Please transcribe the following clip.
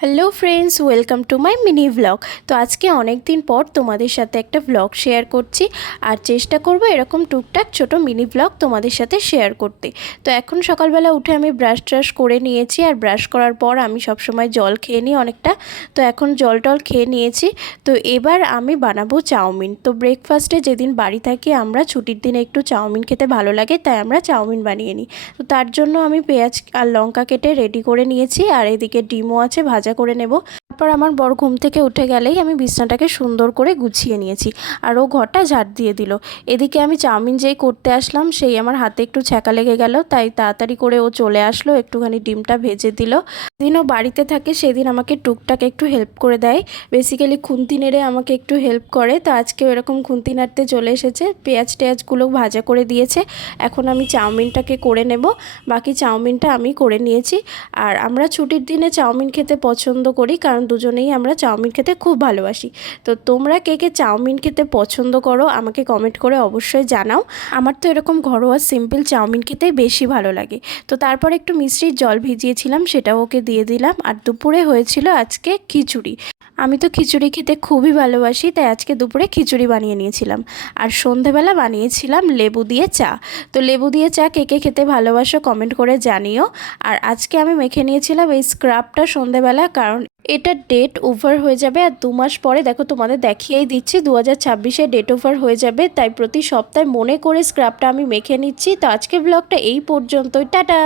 Hello friends, welcome to my mini blog. তো আজকে অনেক দিন পর তোমাদের সাথে একটা ব্লগ শেয়ার করছি আর চেষ্টা করব এরকম টুকটাক ছোট মিনি ব্লগ তোমাদের সাথে শেয়ার করতে। তো এখন সকালবেলা উঠে আমি ব্রাশ করে নিয়েছি, আর ব্রাশ করার পর আমি সবসময় জল খেয়ে নিই অনেকটা। তো এখন জল টল খেয়ে নিয়েছি। তো এবার আমি বানাবো চাউমিন। তো ব্রেকফাস্টে যেদিন বাড়ি থাকি আমরা ছুটির দিনে একটু চাউমিন খেতে ভালো লাগে, তাই আমরা চাউমিন বানিয়ে নিই। তো তার জন্য আমি পেঁয়াজ আর লঙ্কা কেটে রেডি করে নিয়েছি, আর এদিকে ডিমও আছে, ভাজা করে নেব। তারপর আমার বর ঘুম থেকে উঠে গেলেই আমি বিছনাটাকে সুন্দর করে গুছিয়ে নিয়েছি, আর ও ঘরটা ঝাড় দিয়ে দিল। এদিকে আমি চাউমিন যেই করতে আসলাম সেই আমার হাতে একটু ছ্যাঁকা লেগে গেল, তাই তাড়াতাড়ি করে ও চলে আসলো, একটুখানি ডিমটা ভেজে দিল। যেদিন ও বাড়িতে থাকে সেদিন আমাকে টুকটাক একটু হেল্প করে দেয়, বেসিক্যালি খুন্তি নেড়ে আমাকে একটু হেল্প করে। তো আজকে এরকম খুন্তি নাড়তে চলে এসেছে, পেঁয়াজ টেয়াজগুলো ভাজা করে দিয়েছে। এখন আমি চাউমিনটাকে করে নেব। বাকি চাউমিনটা আমি করে নিয়েছি। আর আমরা ছুটির দিনে চাউমিন খেতে পছন্দ করি, কারণ দুজনেই আমরা চাউমিন খেতে খুব ভালোবাসি। তো তোমরা কে কে চাউমিন খেতে পছন্দ করো আমাকে কমেন্ট করে অবশ্যই জানাও। আমার তো এরকম ঘরোয়া সিম্পল চাউমিন খেতে বেশি ভালো লাগে। তো তারপর একটু মিষ্টির জল ভিজিয়েছিলাম, সেটাও ওকে দিয়ে দিলাম। আর দুপুরে হয়েছিল আজকে খিচুড়ি। আমি তো খিচুড়ি খেতে খুবই ভালোবাসি, তাই আজকে দুপুরে খিচুড়ি বানিয়ে নিয়েছিলাম। আর সন্ধেবেলা বানিয়েছিলাম লেবু দিয়ে চা। তো লেবু দিয়ে চা কে কে খেতে ভালোবাসো কমেন্ট করে জানিও। আর আজকে আমি মেখে নিয়েছিলাম এই স্ক্রাবটা সন্ধেবেলা, কারণ এটা ডেট ওভার হয়ে যাবে। আর 2 মাস পরে দেখো তোমাদের দেখিয়েই দিচ্ছি 2026-এ ডেট ওভার হয়ে যাবে, তাই প্রতি সপ্তাহে মনে করে স্ক্রাবটা আমি মেখে নিচ্ছি। তো আজকে ব্লগটা এই পর্যন্তই, টাটা।